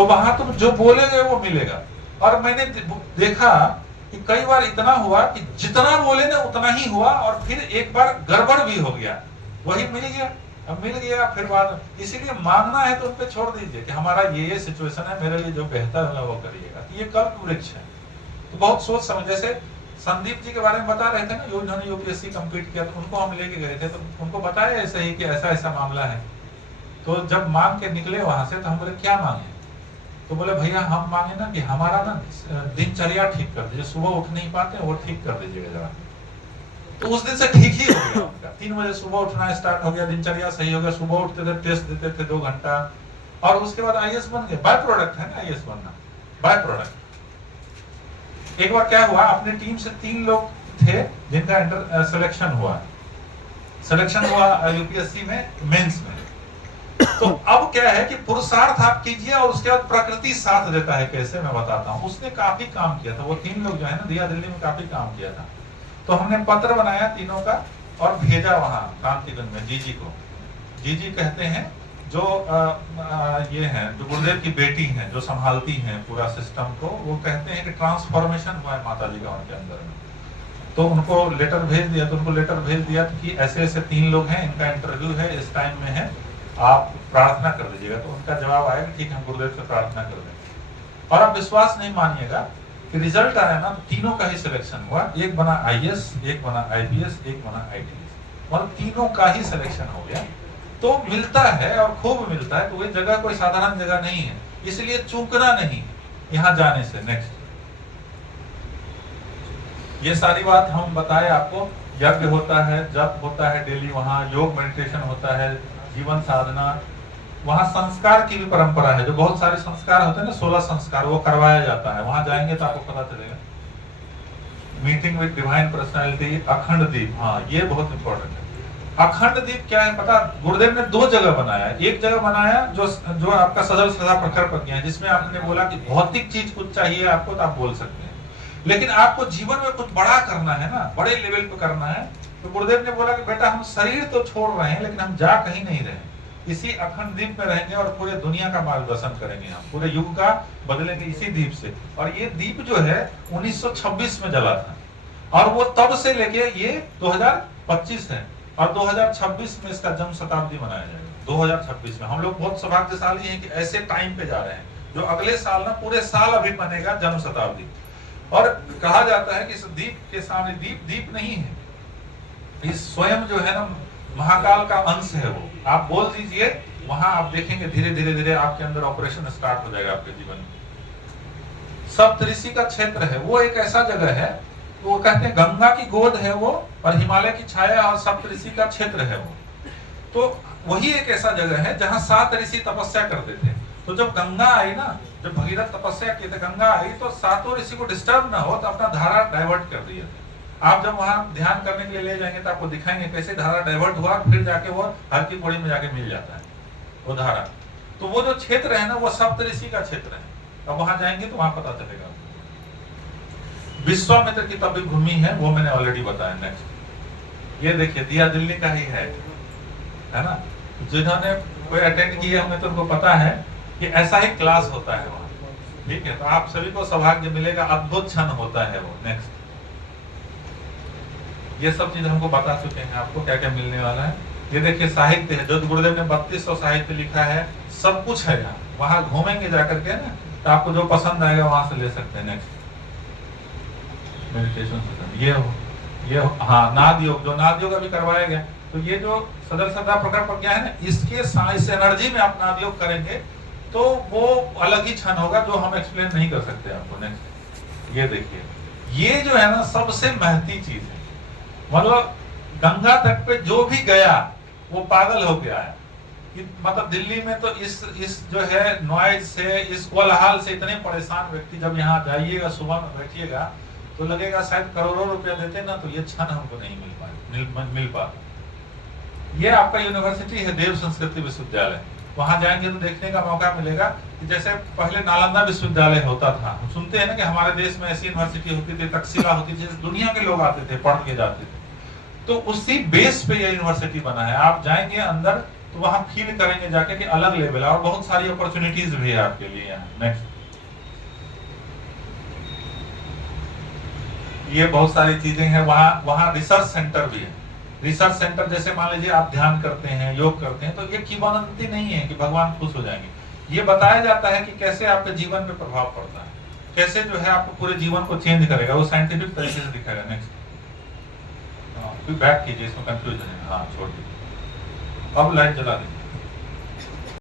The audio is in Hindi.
तो वहां तुम जो बोलेगे वो मिलेगा। और मैंने देखा कि कई बार इतना हुआ कि जितना बोले ना उतना ही हुआ, और फिर एक बार गड़बड़ भी हो गया, वही मिल गया। अब मिल गया फिर बाद, इसीलिए मांगना है तो उन पे छोड़ दीजिए कि हमारा ये सिचुएशन है, मेरे लिए जो बेहतर है वो करिएगा। ये कल्प वृक्ष है। तो बहुत सोच समझ, जैसे संदीप जी के बारे में बता रहे थे ना, उन्होंने यूपीएससी कंप्लीट किया, तो उनको हम लेके गए थे, तो उनको बताया ऐसे ही कि ऐसा ऐसा मामला है। तो जब मांग के निकले वहां से, तो हम बोले क्या मांगे? तो बोले भैया हम मांगे ना कि हमारा ना दिनचर्या ठीक कर दीजिए, सुबह उठ नहीं पाते वो ठीक कर दीजिएगा जरा। तो उस दिन से ठीक ही हो गया उनका, 3 बजे सुबह उठना स्टार्ट हो गया, दिनचर्या सही हो गया, सुबह उठते थे, टेस्ट देते थे 2 घंटा, और उसके बाद आईएएस बन गए। बाय प्रोडक्ट है ना आईएएस बनना, बाय प्रोडक्ट। एक बार क्या हुआ, अपने टीम से 3 लोग थे जिनका सिलेक्शन हुआ यूपीएससी में, मेंस में। तो अब क्या है कि पुरुषार्थ आप कीजिए और उसके बाद प्रकृति साथ देता है। कैसे, मैं बताता हूँ। उसने काफी काम किया था, वो 3 लोग जो है ना, दिया दिल्ली में काफी काम किया था। तो हमने पत्र बनाया तीनों का और भेजा वहां क्रांतिगंज में जीजी को। जीजी कहते हैं जो ये हैं, जो गुरुदेव की बेटी हैं, जो संभालती हैं पूरा सिस्टम को, वो कहते हैं कि ट्रांसफॉर्मेशन हुआ है माता जी का उनके अंदर में। तो उनको लेटर भेज दिया, तो उनको लेटर भेज दिया कि ऐसे ऐसे 3 लोग हैं, इनका इंटरव्यू है, इस टाइम में है, आप प्रार्थना कर दीजिएगा। तो उनका जवाब आया कि ठीक है, हम गुरुदेव से प्रार्थना कर देंगे। और आप विश्वास नहीं मानिएगा कि रिजल्ट आया ना, तो तीनों का ही सिलेक्शन हुआ। एक बना आईएएस, एक बना आईपीएस, एक बना आईटीएस, मतलब तीनों का ही सिलेक्शन हो गया। तो मिलता है और खूब मिलता है। तो वही जगह कोई साधारण जगह नहीं है, इसलिए चूकना नहीं यहाँ जाने से। नेक्स्ट, ये सारी बात हम बताए आपको। यज्ञ होता है, जप होता है डेली, वहाँ योग मेडिटेशन होता है, जीवन साधना, वहाँ संस्कार की भी परंपरा है। जो बहुत सारे संस्कार होते हैं ना, 16 संस्कार, वो करवाया जाता है। वहां जाएंगे तो आपको पता चलेगा। मीटिंग विद डिवाइन पर्सनालिटी, अखंड दीप, हाँ ये बहुत इंपॉर्टेंट है। अखंड दीप क्या है पता? गुरुदेव ने 2 जगह बनाया। एक जगह बनाया जो आपका सजल सदा प्रखर प्रज्ञा है, जिसमें आपने बोला कि भौतिक चीज कुछ चाहिए आपको तो आप बोल सकते हैं, लेकिन आपको जीवन में कुछ बड़ा करना है ना, बड़े लेवल पे करना है, तो गुरुदेव ने बोला कि बेटा हम शरीर तो छोड़ रहे हैं, लेकिन हम जा कहीं नहीं रहे, इसी अखंड दीप में रहेंगे और पूरे दुनिया का मार्गदर्शन करेंगे, हम पूरे युग का बदलेंगे इसी दीप से। और ये दीप जो है 1926 में जला था, और वो तब से लेके ये 2025 है, और 2026 में इसका जन्म शताब्दी मनाया जाएगा। 2026 में हम लोग बहुत सौभाग्यशाली हैं कि ऐसे टाइम पे जा रहे हैं, जो अगले साल ना पूरे साल अभी बनेगा जन्म शताब्दी। और कहा जाता है कि इस दीप के सामने, दीप नहीं है, इस स्वयं जो है ना महाकाल का अंश है वो। आप बोल दीजिए, वहां आप देखेंगे धीरे धीरे धीरे आपके अंदर ऑपरेशन स्टार्ट हो जाएगा आपके जीवन में। सप्तऋषि का क्षेत्र है वो, एक ऐसा जगह है, वो कहते हैं गंगा की गोद है वो, और हिमालय की छाया, और सप्तऋषि का क्षेत्र है वो। तो वही एक ऐसा जगह है जहाँ 7 ऋषि तपस्या करते थे। तो जब गंगा आई ना, जब भगीरथ तपस्या किए थे, गंगा आई, तो 7 ऋषि को डिस्टर्ब ना हो तो अपना धारा डाइवर्ट कर दिए थे। आप जब वहां ध्यान करने के लिए ले जाएंगे तो आपको दिखाएंगे कैसे धारा डाइवर्ट हुआ, फिर जाके वो हर की पौड़ी में जाके मिल जाता है वो धारा। तो वो जो क्षेत्र है ना, वो सप्तऋषि का क्षेत्र है। अब वहां जाएंगे तो वहां पता चलेगा। विश्वामित्र की तपी भूमि है, वो मैंने ऑलरेडी बताया। नेक्स्ट, ये देखिए दिया दिल्ली का ही है ना। जिन्होंने कोई अटेंड किए होंगे तो उनको पता है कि ऐसा ही क्लास होता है वहां, ठीक है। तो आप सभी को सौभाग्य मिलेगा, अद्भुत क्षण होता है वो। नेक्स्ट, ये सब चीज हमको बता चुके हैं आपको क्या क्या मिलने वाला है। ये देखिए साहित्य है, जो गुरुदेव ने 3200 साहित्य लिखा है, सब कुछ है यहाँ। वहां घूमेंगे जाकर के ना, तो आपको जो पसंद आएगा वहां से ले सकते हैं। नेक्स्ट, मेडिटेशन ये हाँ, नाद योग, जो नाद योग अभी करवाया गया। तो ये जो सदर सदा प्रकट प्रज्ञा है ना, इसके इस एनर्जी में आप नाद योग करेंगे तो वो अलग ही क्षण होगा, जो हम एक्सप्लेन नहीं कर सकते आपको। नेक्स्ट, ये देखिए, ये जो है ना सबसे महती चीज है। मतलब गंगा तट पे जो भी गया वो पागल हो गया है। मतलब दिल्ली में तो इस जो है नॉइज से, इस कोलाहल से इतने परेशान व्यक्ति जब यहाँ जाइएगा, सुबह में बैठिएगा तो लगेगा शायद करोड़ों रुपया देते ना तो ये क्षण हमको नहीं मिल पाता। ये आपका यूनिवर्सिटी है, देव संस्कृति विश्वविद्यालय। वहां जाएंगे तो देखने का मौका मिलेगा कि जैसे पहले नालंदा विश्वविद्यालय होता था। हम सुनते हैं ना कि हमारे देश में ऐसी यूनिवर्सिटी होती थी, तक्षशिला होती थी, दुनिया के लोग आते थे, पढ़ के जाते थे। तो उसी बेस पे ये यूनिवर्सिटी बना है। आप जाएंगे अंदर तो वहां फील करेंगे जाके कि अलग लेवल है, और बहुत सारी अपॉर्चुनिटीज भी है आपके लिए यहाँ। नेक्स्ट, ये बहुत सारी चीजें हैं। वहाँ रिसर्च सेंटर भी है। रिसर्च सेंटर जैसे मान लीजिए आप ध्यान करते हैं, योग करते हैं, तो ये किंवदंती नहीं है कि भगवान खुश हो जाएंगे। ये बताया जाता है कि कैसे आपके जीवन पे प्रभाव पड़ता है, कैसे जो है आपको पूरे जीवन को चेंज करेगा, वो साइंटिफिक तरीके से दिखाएगा। नेक्स्ट, बैक कीजिए, इसमें कंफ्यूजन है। हाँ छोड़ दीजिए, अब लाइट जला दीजिए।